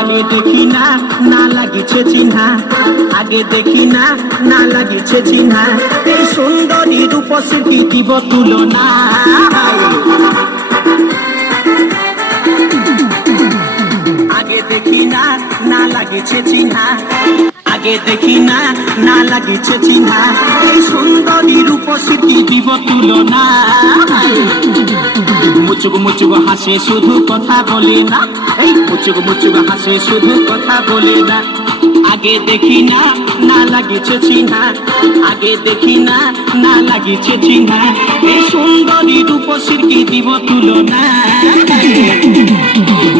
আগে দেখি না না লাগিছে চিহ্না, আগে দেখি না না লাগিছে চিহ্না, এই সুন্দরী রূপসী দিব তুলনা। আগে দেখি না না লাগিছে চিহ্না, আগে দেখি না না লাগিছে চিহ্না, এই সুন্দরী রূপসী দিব তুলনা। মুচুক মুচুক হাসে শুধু কথা বলে না, এই মুচুক মুচুক হাসে শুধু কথা বলে না। আগে দেখি না না লাগিছে চিহ্না, আগে দেখি না না লাগিছে চিহ্না, এই সুন্দরী রূপসী দিব তুলনা।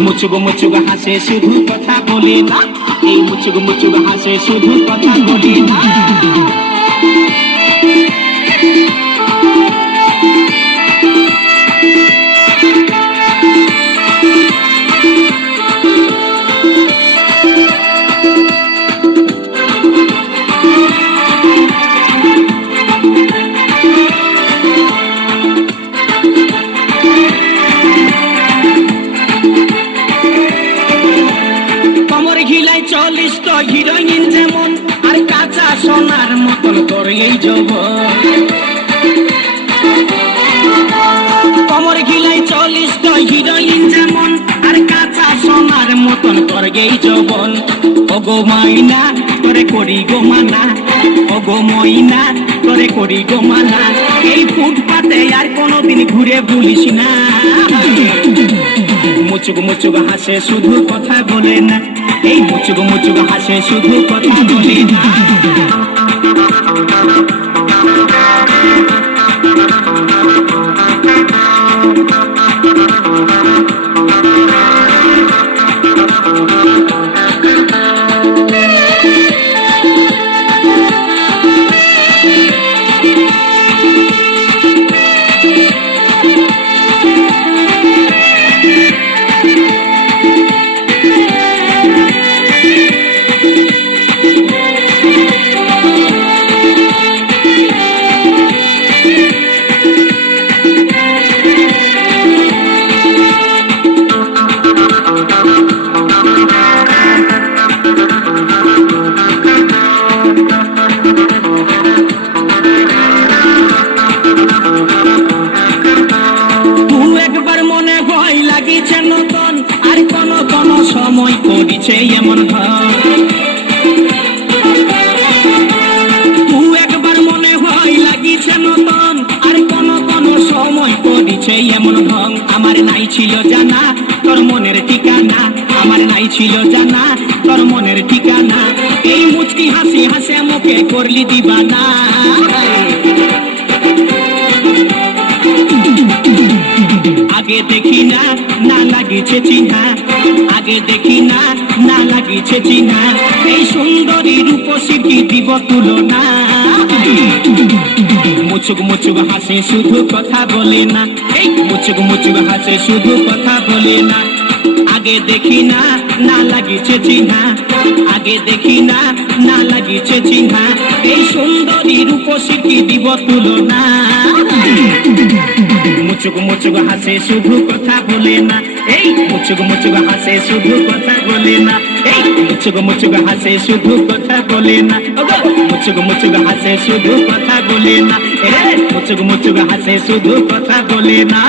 মুচুক মুচুক হাসে শুধু কথা বলে না, এই মুচুক মুচুক হাসে শুধু কথা বলে না। চল্লিশ তো হিরোইন যেমন, আর কাঁচা সোনার মতন করে এই যৌবন। কমর গিলাই 40 তো হিরোইন যেমন, আর কাঁচা সোনার মতন করে এই যৌবন। ওগো ময়না তোরে করি গো মানা, ওগো ময়না তোরে করি গো মানা, এই ফুটপাতে আর কোনোদিন ঘুরে ভুলিস না। মুচুক মুচুক হাসে শুধু কথা বলে না, এই মুচুক মুচুক হাসে শুধু কথা বলে না। সময় করিছে এমন তুই একবার মনে হয় লাগিছে নতুন, আর কোন কোন সময় করিছে এমন ঢং। আমার নাই ছিল জানা তোর মনের ঠিকানা, আমার নাই ছিল জানা তোর মনের ঠিকানা, এই মুচকি হাসি হাসে মুখে করলি দিবানা। আগে দেখি না না লাগিছে চিহ্না, আগে দেখি না না লাগিছে চিহ্না, এই সুন্দরী রূপসী দিব তুলনা। মুচুক মুচুক হাসে শুধু কথা বলে না, এই মুচুক মুচুক হাসে শুধু কথা বলে না। আগে দেখি না না লাগিছে চিহ্না, আগে দেখি না না লাগিছে চিহ্না, এই সুন্দরী রূপসী দিব তুলনা। মুচুক মুচুক হাসে শুধু কথা বলে না, এই মুচুক মুচুক হাসে শুধু কথা বলে না, এই মুচুক মুচুক হাসে শুধু কথা বলে না, মুচুক মুচুক হাসে শুধু কথা বলে না, মুচুক মুচুক হাসে শুধু কথা বলে না।